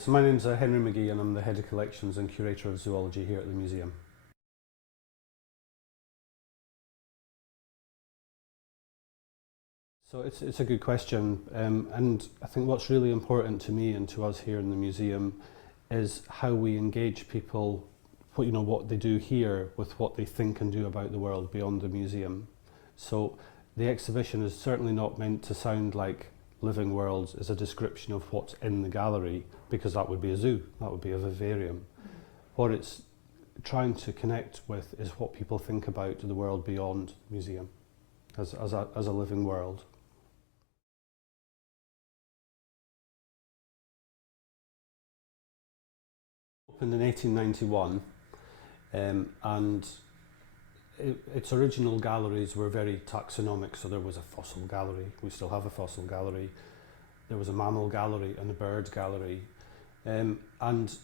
So my name's Henry McGhie and I'm the Head of Collections and Curator of Zoology here at the museum. So it's a good question, and I think what's really important to me and to us here in the museum is how we engage people, what they do here with what they think and do about the world beyond the museum. So the exhibition is certainly not meant to sound like Living Worlds is a description of what's in the gallery, because that would be a zoo, that would be a vivarium. What it's trying to connect with is what people think about the world beyond the museum as a living world. Opened in 1891, and its original galleries were very taxonomic. So there was a fossil gallery, we still have a fossil gallery, there was a mammal gallery and a bird gallery, and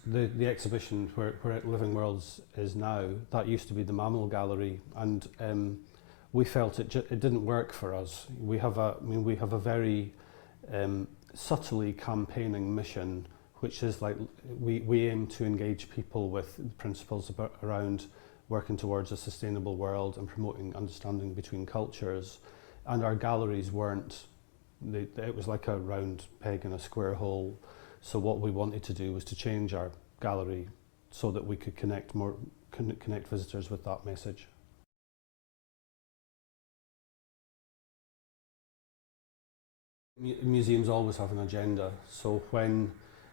the exhibition where Living Worlds is now, that used to be the mammal gallery, and we felt it didn't work for us. We have a very subtly campaigning mission, which is like we aim to engage people with principles around working towards a sustainable world and promoting understanding between cultures. And our galleries weren't, it was like a round peg in a square hole. So what we wanted to do was to change our gallery so that we could connect visitors with that message. Museums always have an agenda. So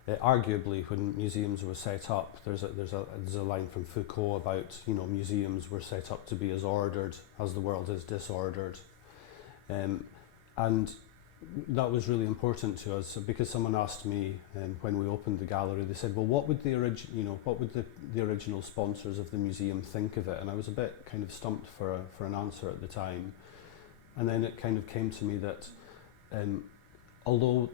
arguably, when museums were set up, there's a line from Foucault about, museums were set up to be as ordered as the world is disordered, and that was really important to us, because someone asked me when we opened the gallery, they said, well, what would the original sponsors of the museum think of it? And I was a bit kind of stumped for an answer at the time, and then it kind of came to me that although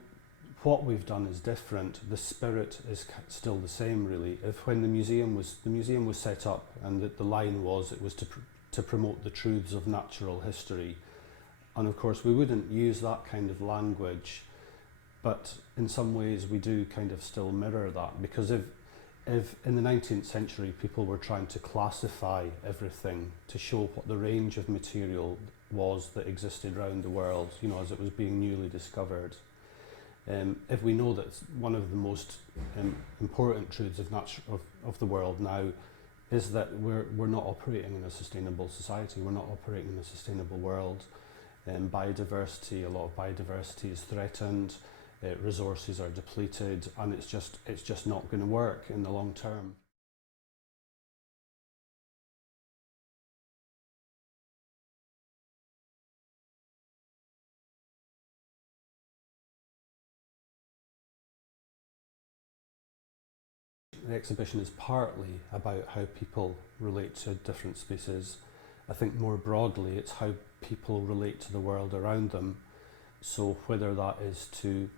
what we've done is different, the spirit is still the same, really. When the museum was set up, and the line was it was to promote the truths of natural history, and of course we wouldn't use that kind of language, but in some ways we do kind of still mirror that, because if in the 19th century people were trying to classify everything to show what the range of material was that existed around the world, as it was being newly discovered. If we know that one of the most important truths of the world now is that we're not operating in a sustainable society, we're not operating in a sustainable world. Biodiversity, a lot of biodiversity is threatened, resources are depleted, and it's just not going to work in the long term. The exhibition is partly about how people relate to different species. I think more broadly it's how people relate to the world around them. So whether that is to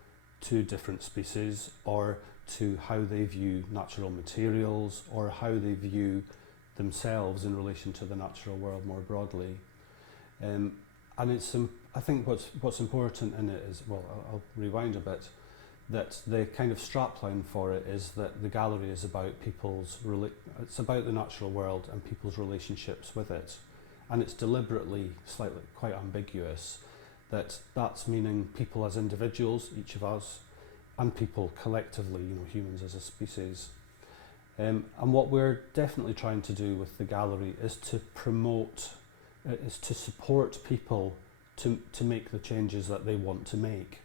different species, or to how they view natural materials, or how they view themselves in relation to the natural world more broadly. And I think what's important in it is, well, I'll rewind a bit, that the kind of strapline for it is that the gallery is about it's about the natural world and people's relationships with it. And it's deliberately slightly quite ambiguous, that's meaning people as individuals, each of us, and people collectively, humans as a species. And what we're definitely trying to do with the gallery is to support people to make the changes that they want to make.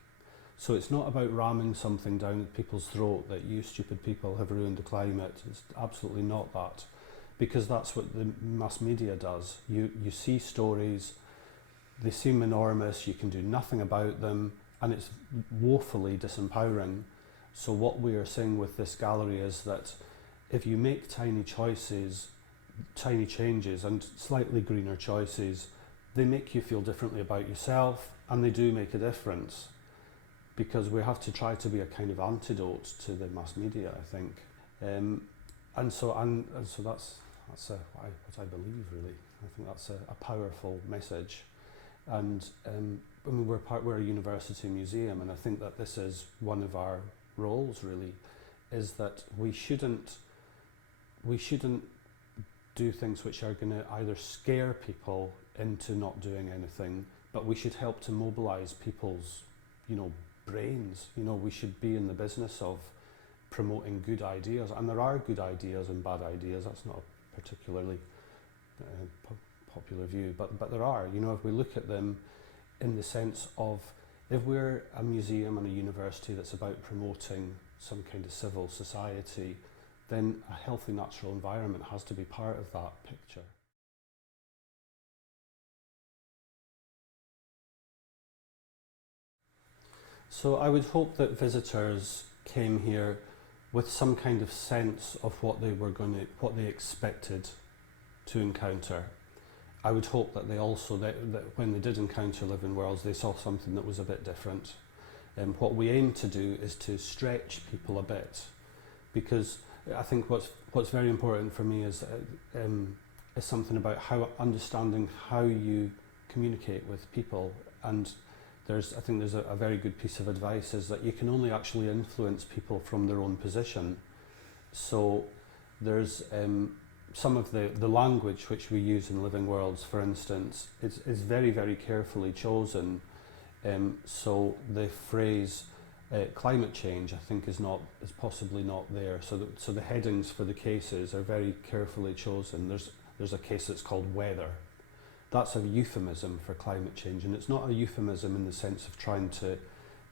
So it's not about ramming something down people's throat that you stupid people have ruined the climate. It's absolutely not that, because that's what the mass media does. You see stories, they seem enormous, you can do nothing about them, and it's woefully disempowering. So what we are saying with this gallery is that if you make tiny choices, tiny changes, and slightly greener choices, they make you feel differently about yourself, and they do make a difference. Because we have to try to be a kind of antidote to the mass media, I think, and so that's what I believe, really. I think that's a powerful message, and we're a university museum, and I think that this is one of our roles, really, is that we shouldn't do things which are going to either scare people into not doing anything, but we should help to mobilize people's, brains. We should be in the business of promoting good ideas, and there are good ideas and bad ideas. That's not a particularly popular view, but there are. If we look at them in the sense of, if we're a museum and a university that's about promoting some kind of civil society, then a healthy natural environment has to be part of that picture. So I would hope that visitors came here with some kind of sense of what they expected to encounter. I would hope that they also, that when they did encounter living worlds, they saw something that was a bit different. What we aim to do is to stretch people a bit, because I think what's very important for me is something about understanding how you communicate with people. And I think there's a very good piece of advice, is that you can only actually influence people from their own position. So there's some of the language which we use in living worlds, for instance, is very, very carefully chosen. So the phrase climate change, I think, is possibly not there. So the headings for the cases are very carefully chosen. There's a case that's called weather. That's a euphemism for climate change, and it's not a euphemism in the sense of trying to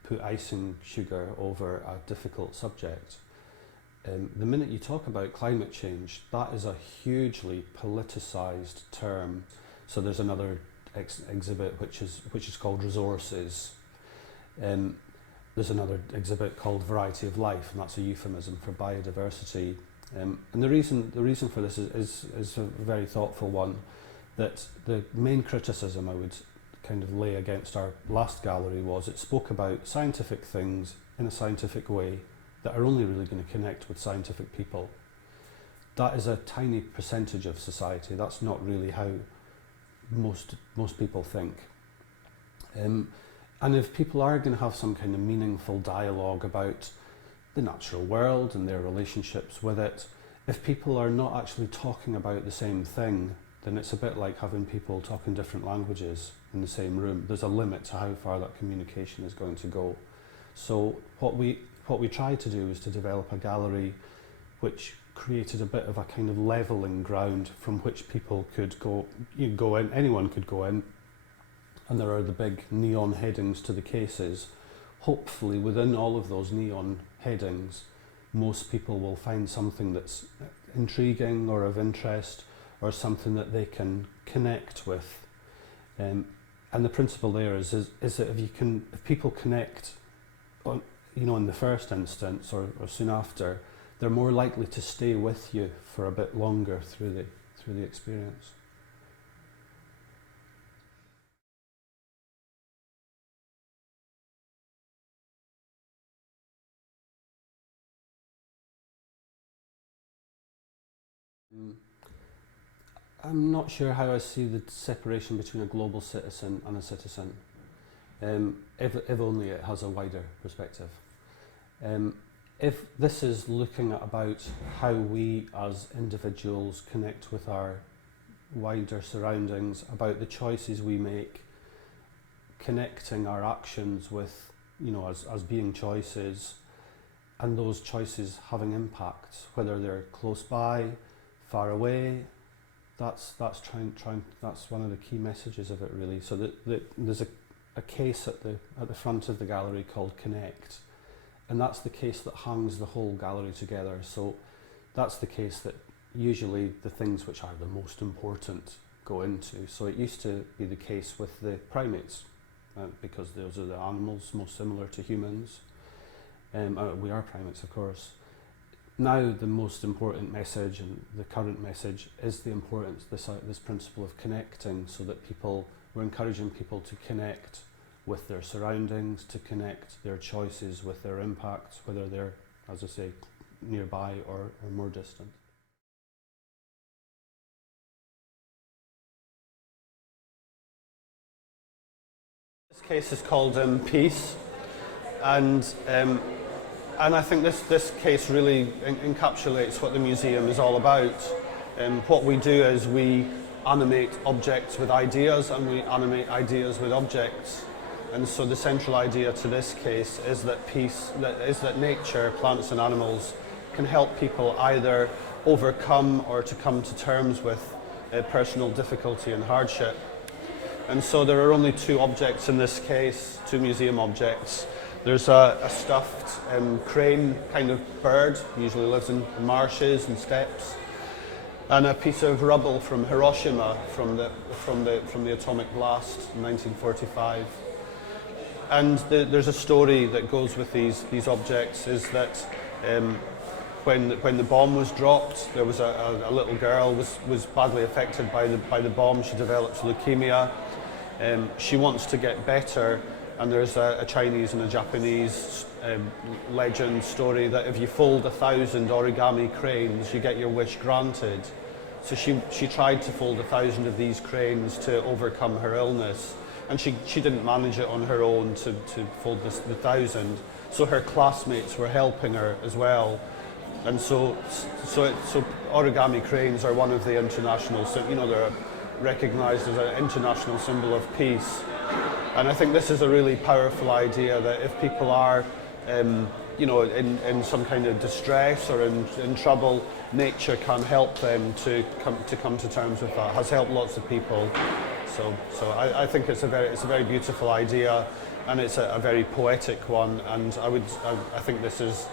put icing sugar over a difficult subject. The minute you talk about climate change, that is a hugely politicised term. So there's another exhibit which is called resources. There's another exhibit called variety of life, and that's a euphemism for biodiversity. And the reason for this is a very thoughtful one. That the main criticism I would kind of lay against our last gallery was it spoke about scientific things in a scientific way that are only really going to connect with scientific people. That is a tiny percentage of society. That's not really how most people think. And if people are going to have some kind of meaningful dialogue about the natural world and their relationships with it, if people are not actually talking about the same thing, then it's a bit like having people talking different languages in the same room. There's a limit to how far that communication is going to go. So what we tried to do is to develop a gallery which created a bit of a kind of levelling ground from which people could go in, anyone could go in, and there are the big neon headings to the cases. Hopefully within all of those neon headings, most people will find something that's intriguing or of interest, or something that they can connect with. And the principle there is that if people connect in the first instance or soon after, they're more likely to stay with you for a bit longer through the experience. I'm not sure how I see the separation between a global citizen and a citizen, if only it has a wider perspective. If this is looking at about how we as individuals connect with our wider surroundings, about the choices we make, connecting our actions with, as being choices, and those choices having impacts, whether they're close by, far away. That's one of the key messages of it, really. So there's a case at the front of the gallery called Connect, and that's the case that hangs the whole gallery together. So that's the case that usually the things which are the most important go into. So it used to be the case with the primates, because those are the animals most similar to humans. We are primates, of course. Now the most important message, and the current message, is the importance, this principle of connecting, so that we're encouraging people to connect with their surroundings, to connect their choices with their impacts, whether they're, as I say, nearby or more distant. This case is called Peace, and And I think this case really encapsulates what the museum is all about. What we do is we animate objects with ideas, and we animate ideas with objects. And so the central idea to this case is that nature, plants and animals, can help people either overcome or to come to terms with personal difficulty and hardship. And so there are only two objects in this case, two museum objects. There's a stuffed crane kind of bird, usually lives in marshes and steppes, and a piece of rubble from Hiroshima from the atomic blast in 1945. And there's a story that goes with these objects, is that when the bomb was dropped, there was a little girl was badly affected by the bomb. She developed leukemia. She wants to get better, and there's a Chinese and a Japanese legend story that if you fold 1,000 origami cranes, you get your wish granted. So she tried to fold 1,000 of these cranes to overcome her illness, and she didn't manage it on her own to fold the 1,000. So her classmates were helping her as well. And so origami cranes are one of the international, they're recognised as an international symbol of peace. And I think this is a really powerful idea, that if people are, in some kind of distress or in trouble, nature can help them to come to terms with that. It has helped lots of people. So I think it's a very beautiful idea, and it's a very poetic one. And I think this is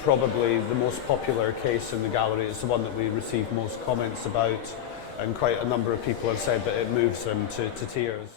probably the most popular case in the gallery. It's the one that we receive most comments about, and quite a number of people have said that it moves them to tears.